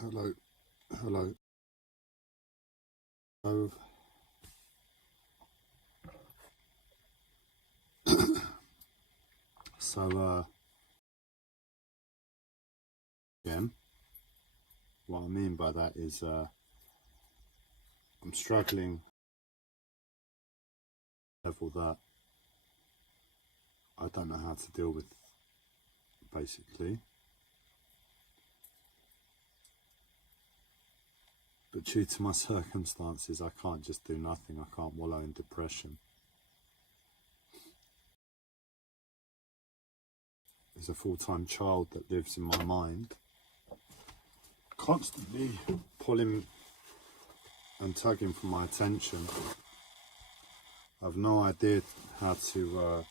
Hello, hello. Oh, so again, what I mean by that is I'm struggling level that I don't know how to deal with, basically. But due to my circumstances, I can't just do nothing. I can't wallow in depression. There's a full-time child that lives in my mind, constantly pulling and tugging for my attention. I've no idea how to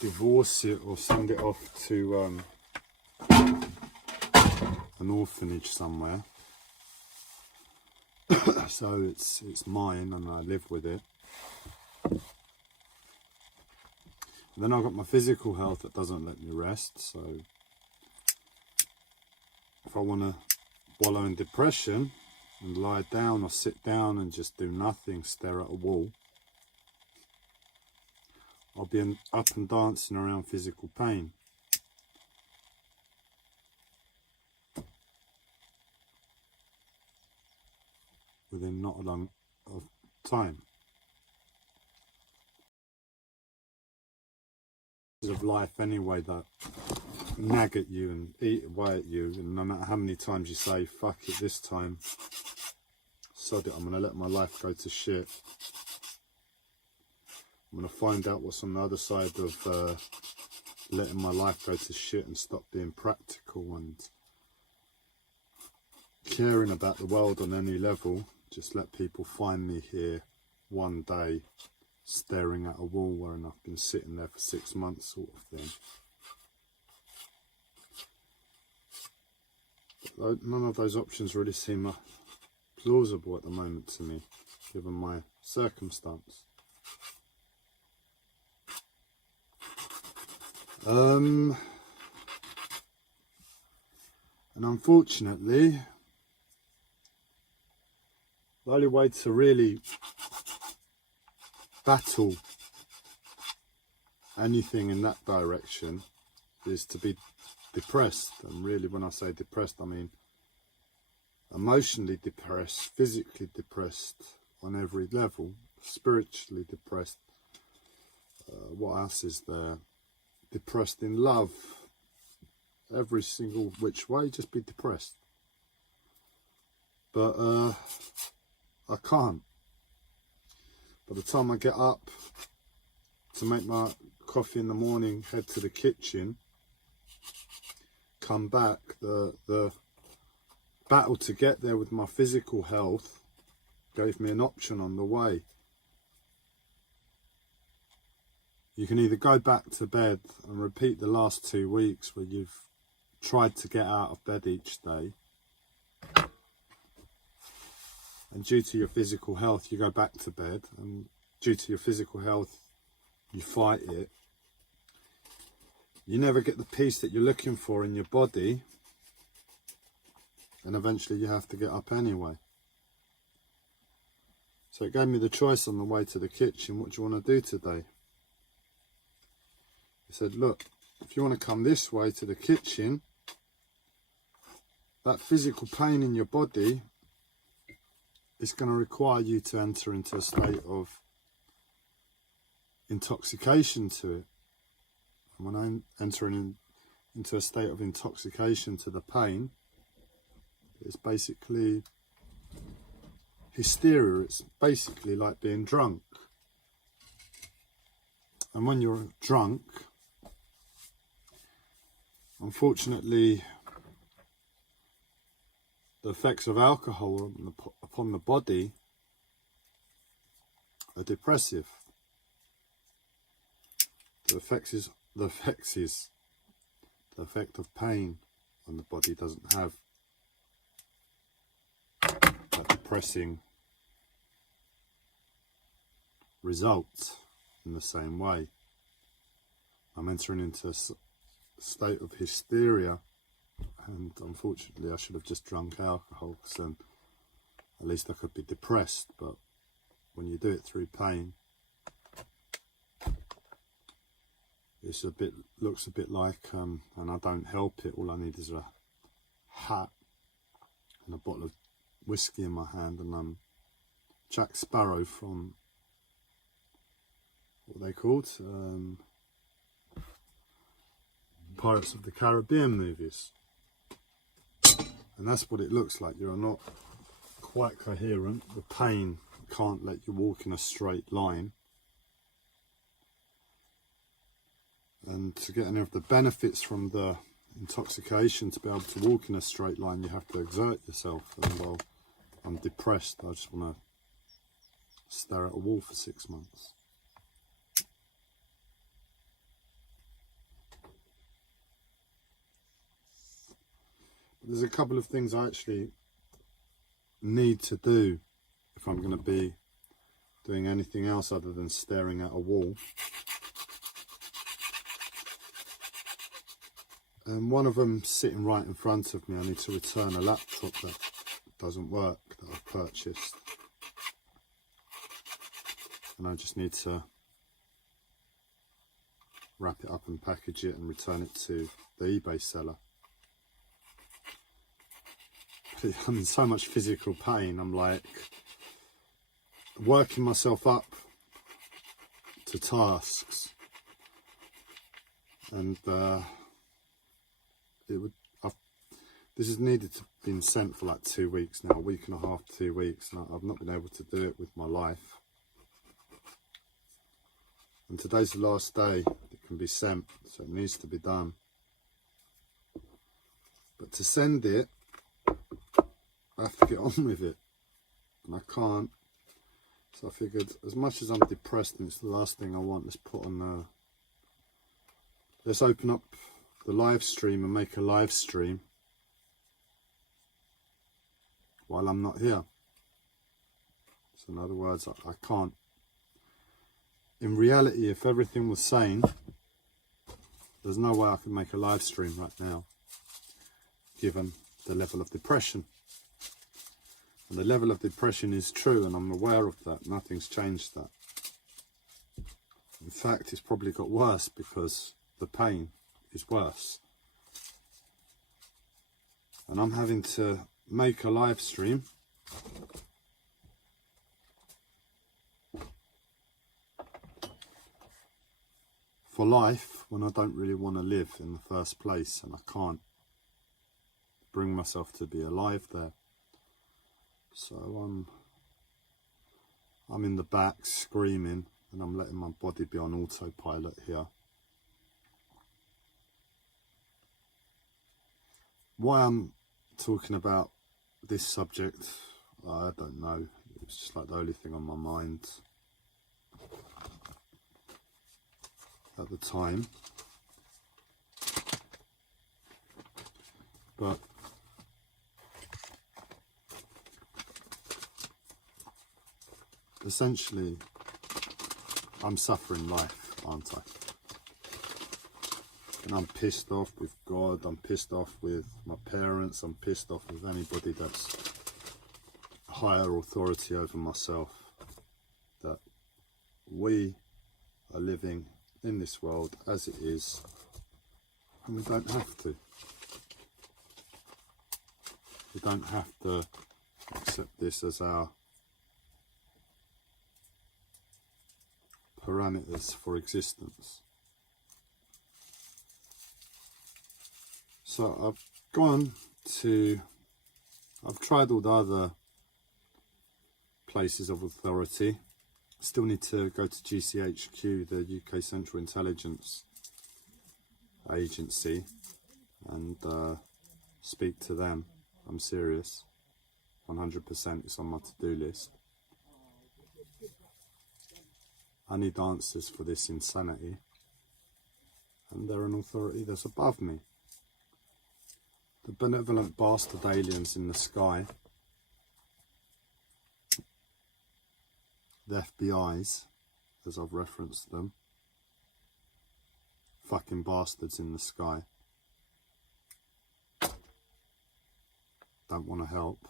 divorce it or send it off to an orphanage somewhere. So it's mine and I live with it. And then I've got my physical health that doesn't let me rest. So if I want to wallow in depression and lie down or sit down and just do nothing, stare at a wall, I'll be up and dancing around physical pain. Within not a long of time. Of life anyway that nag at you and eat away at you, and no matter how many times you say fuck it this time, sod it, I'm gonna let my life go to shit. I'm gonna find out what's on the other side of letting my life go to shit and stop being practical and caring about the world on any level. Just let people find me here one day staring at a wall where I've been sitting there for 6 months, sort of thing. But none of those options really seem plausible at the moment to me, given my circumstance. And unfortunately, the only way to really battle anything in that direction is to be depressed. And really, when I say depressed, I mean emotionally depressed, physically depressed on every level, spiritually depressed. What else is there? Depressed in love. Every single which way, just be depressed. But I can't. By the time I get up to make my coffee in the morning, head to the kitchen, come back, the battle to get there with my physical health gave me an option on the way. You can either go back to bed and repeat the last 2 weeks where you've tried to get out of bed each day, and due to your physical health you go back to bed, and due to your physical health you fight it. You never get the peace that you're looking for in your body, and eventually you have to get up anyway. So it gave me the choice on the way to the kitchen, what do you want to do today? He said, look, if you want to come this way to the kitchen, that physical pain in your body is going to require you to enter into a state of intoxication to it. And when I'm entering into a state of intoxication to the pain, it's basically hysteria. It's basically like being drunk. And when you're drunk, unfortunately, the effects of alcohol upon the body are depressive. The effect of pain on the body doesn't have that depressing result in the same way. I'm entering into a state of hysteria And unfortunately I should have just drunk alcohol, because then at least I could be depressed. But when you do it through pain, it's looks a bit like, and I don't help it, all I need is a hat and a bottle of whiskey in my hand, and I'm Jack Sparrow from, what are they called? Pirates of the Caribbean movies. And that's what it looks like. You're not quite coherent. The pain can't let you walk in a straight line. And to get any of the benefits from the intoxication, to be able to walk in a straight line, you have to exert yourself. And while I'm depressed, I just want to stare at a wall for 6 months. There's a couple of things I actually need to do if I'm going to be doing anything else other than staring at a wall. And one of them sitting right in front of me. I need to return a laptop that doesn't work, that I've purchased. And I just need to wrap it up and package it and return it to the eBay seller. I'm in so much physical pain. I'm like working myself up to tasks, and this has needed to been sent for like 2 weeks now, a week and a half, 2 weeks, and I've not been able to do it with my life. And today's the last day it can be sent, so it needs to be done. But to send it, I have to get on with it, and I can't. So I figured, as much as I'm depressed and it's the last thing I want, let's open up the live stream and make a live stream while I'm not here. So in other words, I can't. In reality, if everything was sane, there's no way I could make a live stream right now, given the level of depression. And the level of depression is true, and I'm aware of that. Nothing's changed that. In fact, it's probably got worse because the pain is worse. And I'm having to make a live stream for life when I don't really want to live in the first place, and I can't bring myself to be alive there. So I'm in the back screaming, and I'm letting my body be on autopilot here. Why I'm talking about this subject, I don't know. It's just like the only thing on my mind at the time. But essentially, I'm suffering life, aren't I? And I'm pissed off with God, I'm pissed off with my parents, I'm pissed off with anybody that's a higher authority over myself. That we are living in this world as it is, and we don't have to. We don't have to accept this as our parameters for existence. So I've tried all the other places of authority. Still need to go to GCHQ, the UK Central Intelligence Agency, and speak to them. I'm serious. 100% it's on my to-do list. I need answers for this insanity, and they're an authority that's above me. The benevolent bastard aliens in the sky, the FBI's, as I've referenced them, fucking bastards in the sky. don't want to help.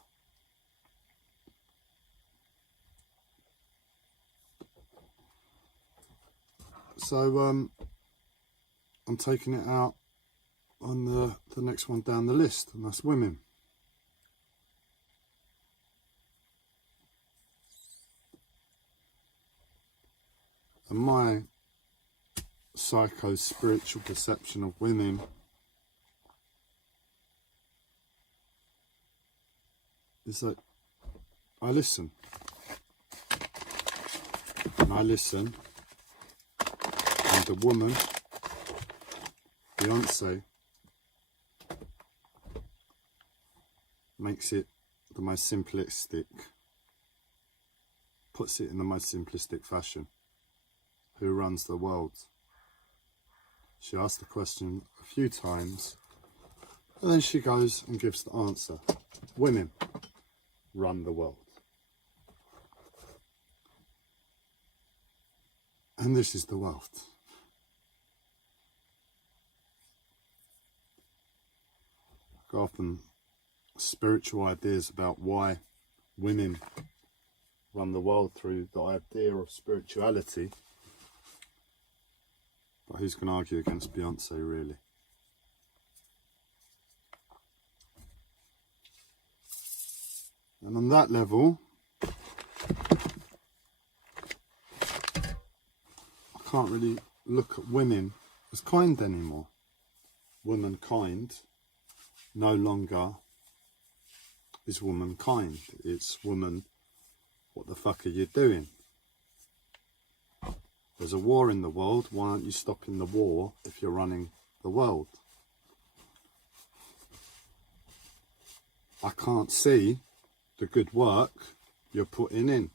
So I'm taking it out on the next one down the list, and that's women. And my psycho-spiritual perception of women is that I listen. And I listen, and the woman, Beyonce, makes it the most simplistic, puts it in the most simplistic fashion. Who runs the world? She asked the question a few times, and then she goes and gives the answer. Women run the world. And this is the world. Go often spiritual ideas about why women run the world through the idea of spirituality. But who's going to argue against Beyonce, really? And on that level, I can't really look at women as kind anymore. WomanKind no longer is womankind. It's woman, what the fuck are you doing? There's a war in the world. Why aren't you stopping the war if you're running the world? I can't see the good work you're putting in.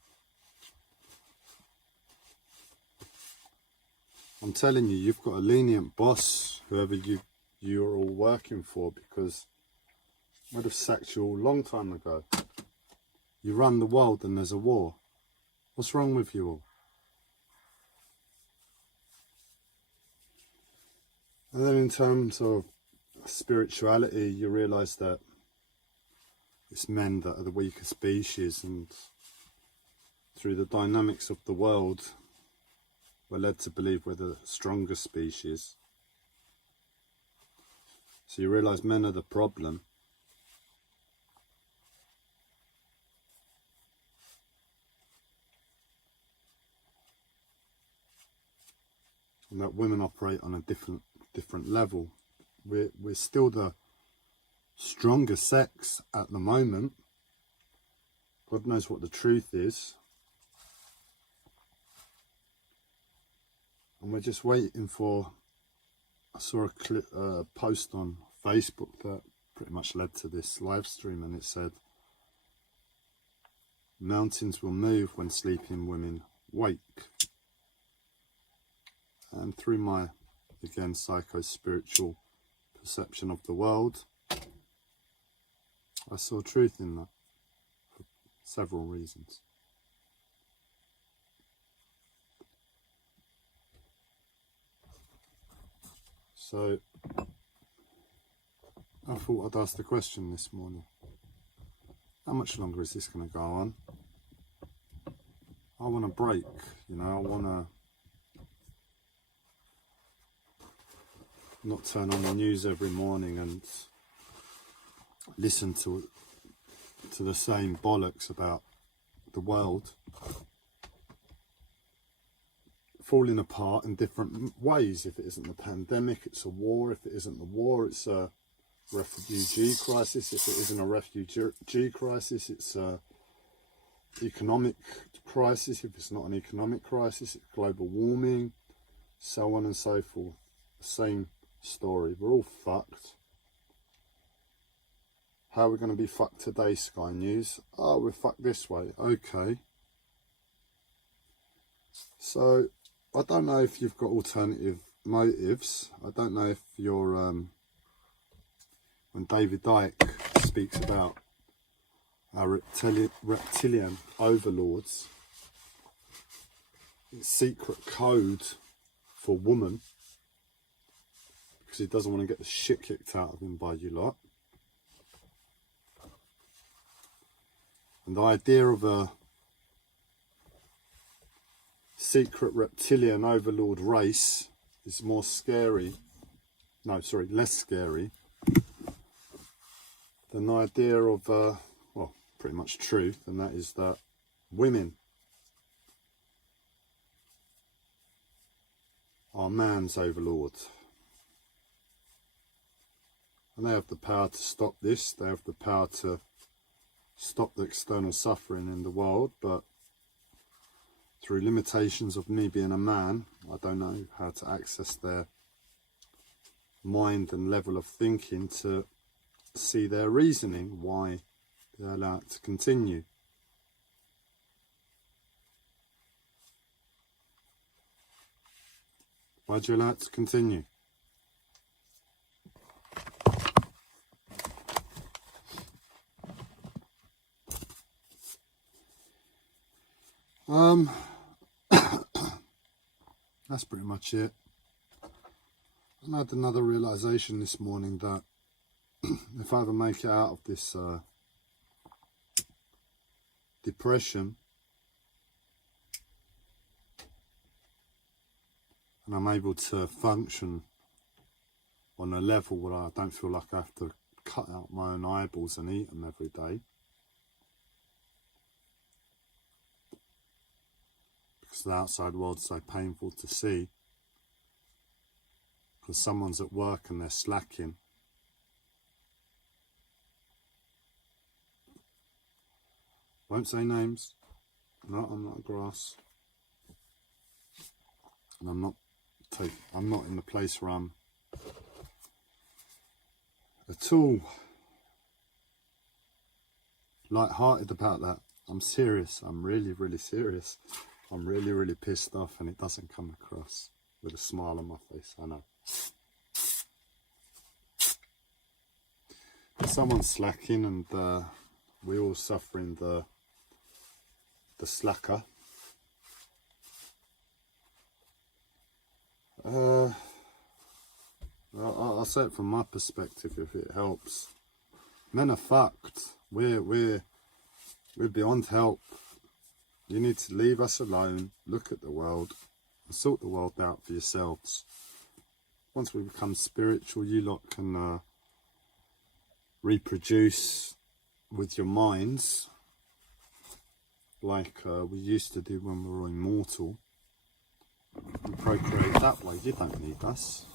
I'm telling you, you've got a lenient boss, whoever you're all working for, because I'd have sacked you all a long time ago. You run the world and there's a war. What's wrong with you all? And then in terms of spirituality, you realise that it's men that are the weaker species, and through the dynamics of the world, we're led to believe we're the stronger species. So you realise men are the problem. And that women operate on a different level. We're still the stronger sex at the moment. God knows what the truth is. And we're just waiting for, I saw a post on Facebook that pretty much led to this live stream, and it said, mountains will move when sleeping women wake. And through my, again, psycho-spiritual perception of the world, I saw truth in that for several reasons. So I thought I'd ask the question this morning: how much longer is this going to go on? I want a break, you know. I want to not turn on the news every morning and listen to the same bollocks about the world falling apart in different ways. If it isn't the pandemic, it's a war. If it isn't the war, it's a refugee crisis. If it isn't a refugee crisis, it's a economic crisis. If it's not an economic crisis, it's global warming, so on and so forth. The same story. We're all fucked. How are we going to be fucked today, Sky News? Oh, we're fucked this way. Okay. So, I don't know if you've got alternative motives. I don't know if you're, when David Icke speaks about our reptilian overlords, it's secret code for woman, because he doesn't want to get the shit kicked out of him by you lot. And the idea of a secret reptilian overlord race is more scary, no, sorry, less scary than the idea of, well, pretty much truth, and that is that women are man's overlord. And they have the power to stop this, they have the power to stop the external suffering in the world, but through limitations of me being a man, I don't know how to access their mind and level of thinking to see their reasoning, why they're allowed to continue. Why do you allow it to continue? That's pretty much it. I had another realization this morning that if I ever make it out of this depression, and I'm able to function on a level where I don't feel like I have to cut out my own eyeballs and eat them every day, because the outside world's so painful to see, because someone's at work and they're slacking. Won't say names. No, I'm not grass, and I'm not in the place where I'm at all light-hearted about that. I'm serious. I'm really, really serious. I'm really, really pissed off, and it doesn't come across with a smile on my face, I know. If someone's slacking, and we're all suffering the slacker. I'll say it from my perspective if it helps. Men are fucked. We're beyond help. You need to leave us alone, look at the world, and sort the world out for yourselves. Once we become spiritual, you lot can reproduce with your minds like we used to do when we were immortal. We procreate that way. You don't need us.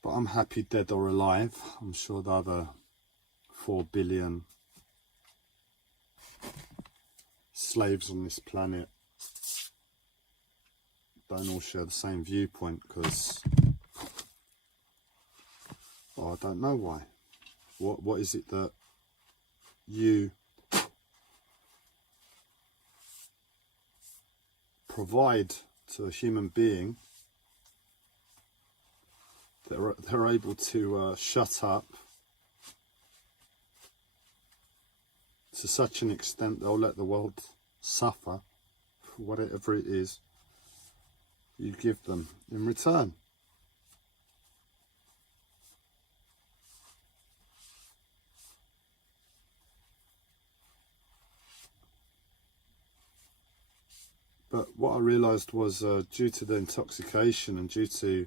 But I'm happy dead or alive. I'm sure the other 4 billion slaves on this planet don't all share the same viewpoint, because, well, I don't know why. What is it that you provide to a human being that they're able to shut up to such an extent they'll let the world suffer for whatever it is you give them in return? But what I realised was due to the intoxication and due to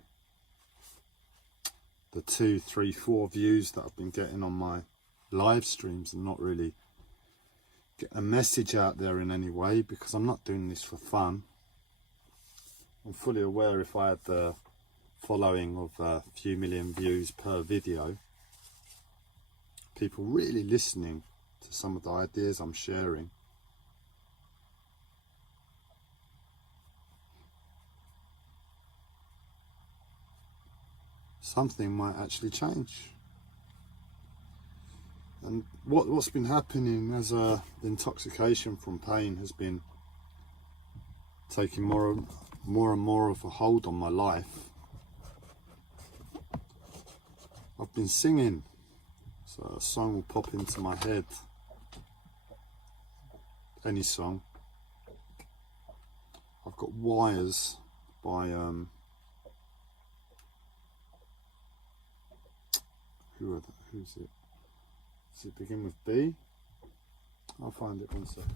the 2, 3, 4 views that I've been getting on my live streams and not really get a message out there in any way, because I'm not doing this for fun. I'm fully aware if I had the following of a few million views per video, people really listening to some of the ideas I'm sharing, something might actually change. And what's been happening as the intoxication from pain has been taking more and more of a hold on my life. I've been singing, so a song will pop into my head, any song. I've got Wires by Who's it? Does it begin with B? I'll find it one second.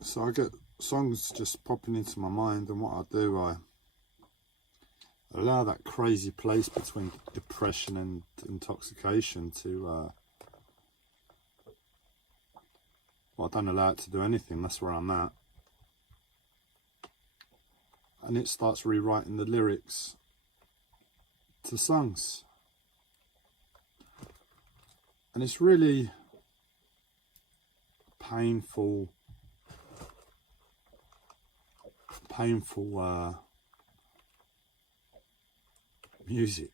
So I get songs just popping into my mind, and what I do, I allow that crazy place between depression and intoxication to well, I don't allow it to do anything. That's where I'm at, and it starts rewriting the lyrics to songs, and it's really painful music,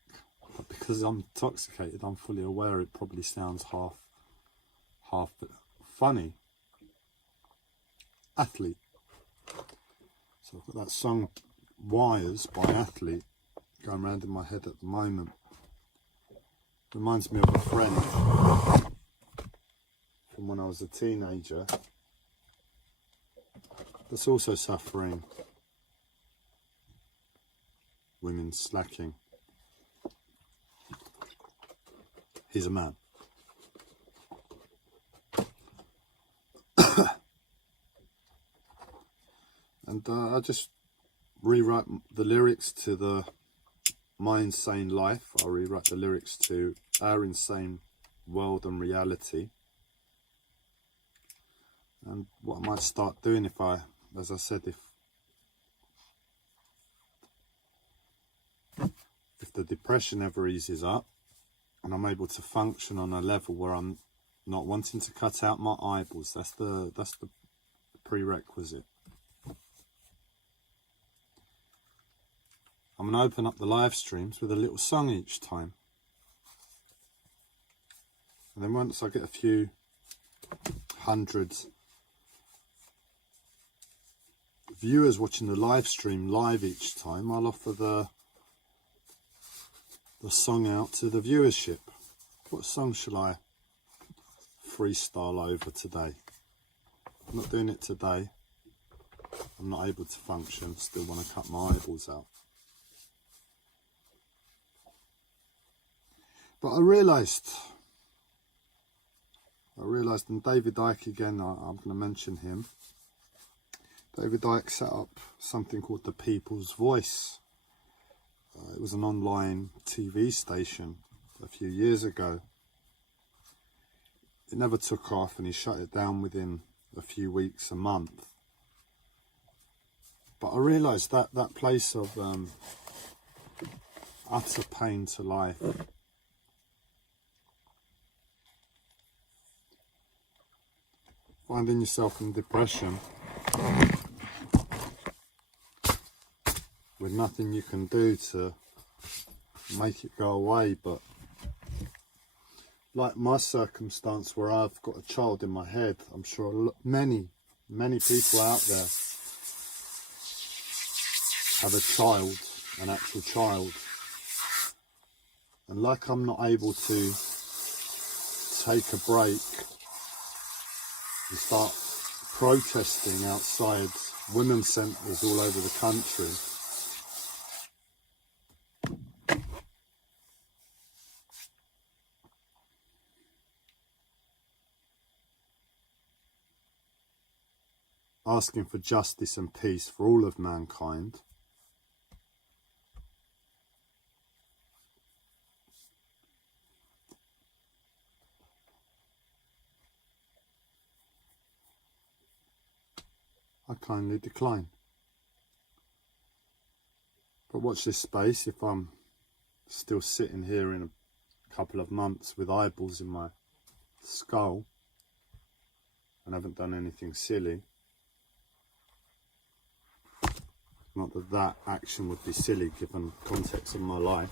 but because I'm intoxicated, I'm fully aware it probably sounds half funny. Athlete. So I've got that song Wires by Athlete going around in my head at the moment. Reminds me of a friend from when I was a teenager that's also suffering women slacking. He's a man. And I just rewrite the lyrics to My Insane Life. I rewrite the lyrics to Our Insane World and Reality. And what I might start doing if I, as I said, if the depression ever eases up and I'm able to function on a level where I'm not wanting to cut out my eyeballs, that's the prerequisite. I'm going to open up the live streams with a little song each time. And then once I get a few hundred viewers watching the live stream live each time, I'll offer the song out to the viewership. What song shall I freestyle over today? I'm not doing it today. I'm not able to function. Still want to cut my eyeballs out. But I realised, and David Icke again, I'm going to mention him. David Icke set up something called The People's Voice. It was an online TV station a few years ago. It never took off and he shut it down within a few weeks, a month. But I realised that place of utter pain to life, finding yourself in depression with nothing you can do to make it go away, but like my circumstance where I've got a child in my head, I'm sure many people out there have a child, an actual child, and like I'm not able to take a break and start protesting outside women's centres all over the country, asking for justice and peace for all of mankind, I kindly decline. But watch this space. If I'm still sitting here in a couple of months with eyeballs in my skull and haven't done anything silly, not that that action would be silly given the context of my life,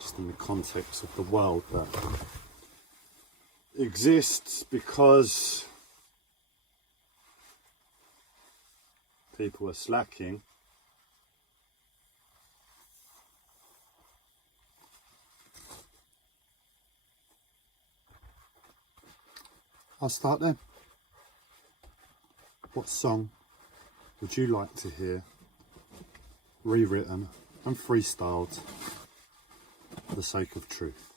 just in the context of the world that exists because people are slacking. I'll start then. What song would you like to hear rewritten and freestyled for the sake of truth?